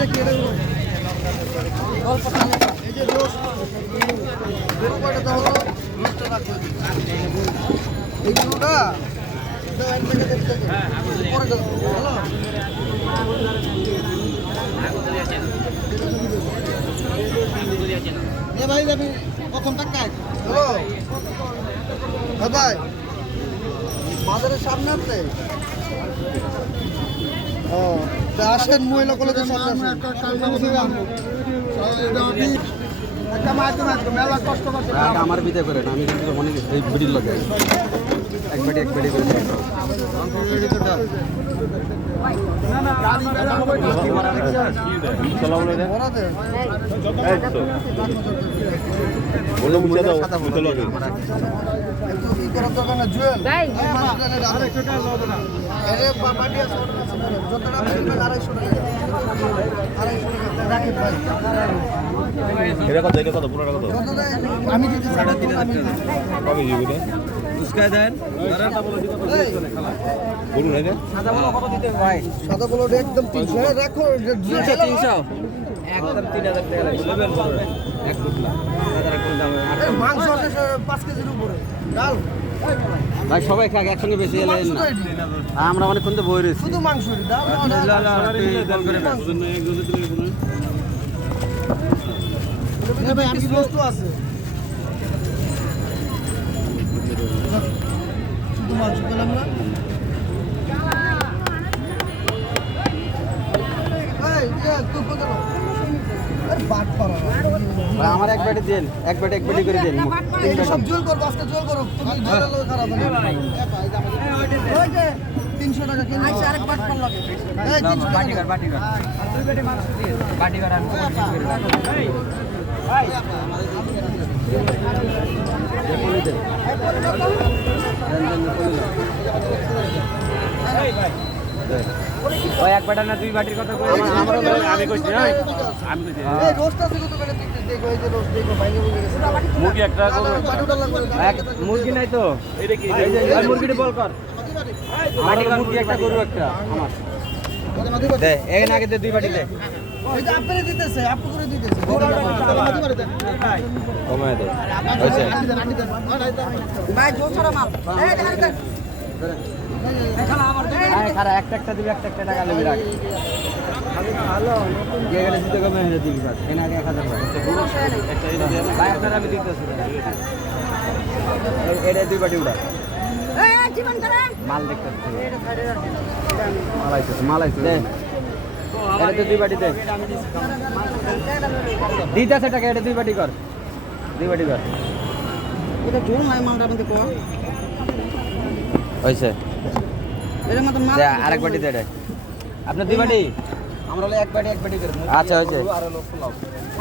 এটা কি রে গল্প টানে এই যে দোষ গরু কয়টা দাও হলো 20 টাকা করে এই গরুটা দাও এক টাকা দিতে হ্যাঁ পরে দাও হ্যালো এ ভাই যাবি প্রথম টাকায় হ্যালো হ্যাঁ ভাই বাজারের সামনে আছে ও তা আসেন মহিলা কলেজের সামনে আমার বিদে করে না আমি কিন্তু অনেক এই ভিডিও লাগে এক বেডি করে আমি সাদা বলো একদম 300 রাখো 300 একদম 3000 টাকা মাংস আছে 5 কেজির উপরে ডাল ভাই সবাই খাক একসঙ্গে বেশি এলেন না আমরা অনেকক্ষণ তো বই রয়েছি শুধু মাংস ডাল ভাই আমি বস্তু আছে শুধু মাংস পেলাম না এই তুই কোথাও আমার এক বেডি দেন এক বেডি করে দেন সব জোল করবো আজকে জোল করো তুমি জোল লোক খারাপ হবে 300 টাকা কিলো আইসা আরেক বাট পার লাগে এই 300 টাকা বাটি কর দুই বেডি মাংস দিয়ে বাটি কর আমি এই ভাই এই ভাই ওই এক বাটা না দুই বাটির কথা কই আমি কইছি না আমি কইছি এই রোস্টটা থেকে তো করে দেখো এই যে রোস্ট দেখো ভাঙে ভেঙে গেছে মুরগি একটা এক মুরগি নাই তো এটা কি এই যে মুরগিটা বল কর বাটি মুরগি একটা গরু একটা আমার দে এখানে আগে দে দুই বাটি দে এই যে আপনি দিতেছে আপনি করে দিতেছে কমায় দে হইছে ভাই জোর ছাড়া মাল এই দে খারা একটা দিবি একটা টাকা নেবি রাখ ভালো গেলে দিতে কমে হয়ে দিবি স্যার এখানে আগে 1000 ভাই আপনারা আমি দিতেছি এটা দুই বাটি উড়া মাল দেখতে মাল আইছে দে এটা তো দুই বাটি দে দিতেছে টাকা এটা দুই বাটি কর এটা জোর নাই মালটা মধ্যে কো হইছে এর মত মাল আরেক বাটি দে আপনার দুই বাটি আমরা হলো এক বাটি করে আচ্ছা হইছে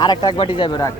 আরেকটা এক বাটি যাবে রাখ